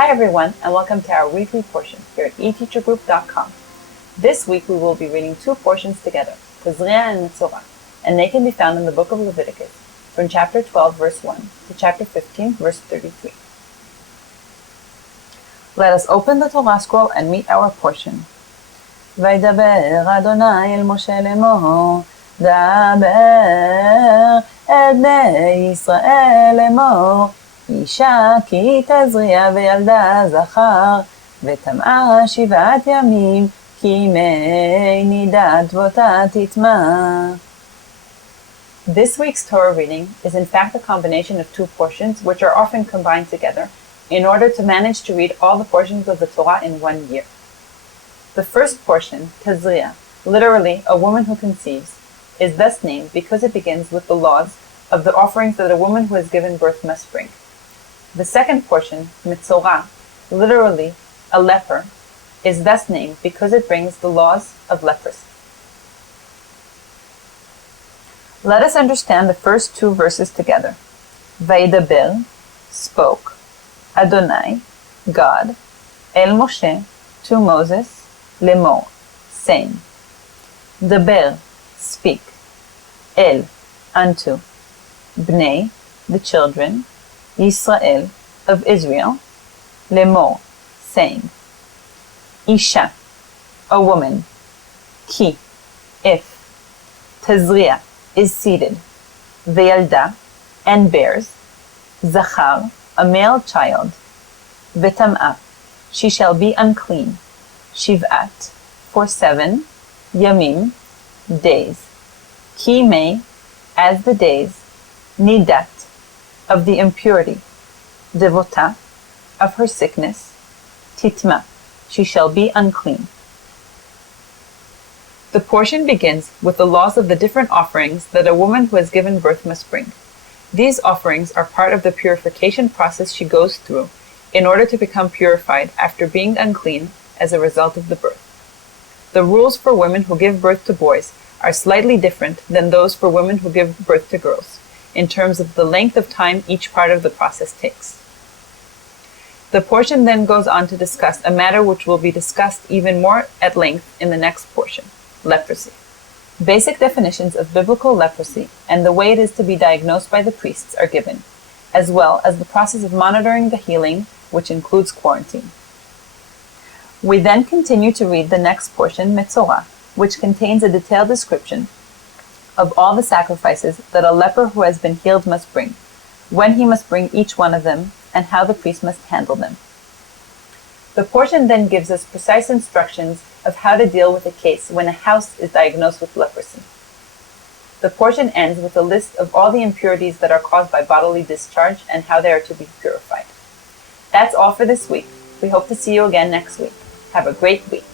Hi everyone, and welcome to our weekly portion here at eTeacherGroup.com. This week we will be reading two portions together, Tazria and Torah, and they can be found in the book of Leviticus, from chapter 12 verse 1 to chapter 15 verse 33. Let us open the Torah scroll and meet our portion. וידבר אדוני אל משה לאמור, דבר אל בני ישראל לאמור, אישה כי תזריע וילדה זכר, וטמאה 7 ימים, כי מי נידת ואותה תטמא. This week's Torah reading is in fact a combination of two portions which are often combined together in order to manage to read all the portions of the Torah in 1 year. The first portion, Tazria, literally a woman who conceives, is thus named because it begins with the laws of the offerings that a woman who has given birth must bring. The second portion, Metzorah, literally a leper, is thus named because it brings the laws of leprosy. Let us understand the first two verses together. Vayidaber, spoke, Adonai, God, El Moshe, to Moses, Lemor, saying. Daber, speak, El, unto, Bnei, the children, Yisrael, of Israel, Lemor, saying. Isha, a woman, Ki, if, Tazria, is seated, Ve'yalda, and bears, Zachar, a male child, Vetam'a, she shall be unclean, Shiv'at, for 7, Yamim, days, Ki mei, as the days, Nidat, of the impurity, Devota, of her sickness, Titma, she shall be unclean. The portion begins with the laws of the different offerings that a woman who has given birth must bring. These offerings are part of the purification process she goes through in order to become purified after being unclean as a result of the birth. The rules for women who give birth to boys are slightly different than those for women who give birth to girls, in terms of the length of time each part of the process takes. The portion then goes on to discuss a matter which will be discussed even more at length in the next portion, leprosy. Basic definitions of biblical leprosy and the way it is to be diagnosed by the priests are given, as well as the process of monitoring the healing, which includes quarantine. We then continue to read the next portion, Metzorah, which contains a detailed description of all the sacrifices that a leper who has been healed must bring, when he must bring each one of them, and how the priest must handle them. The portion then gives us precise instructions of how to deal with a case when a house is diagnosed with leprosy. The portion ends with a list of all the impurities that are caused by bodily discharge and how they are to be purified. That's all for this week. We hope to see you again next week. Have a great week.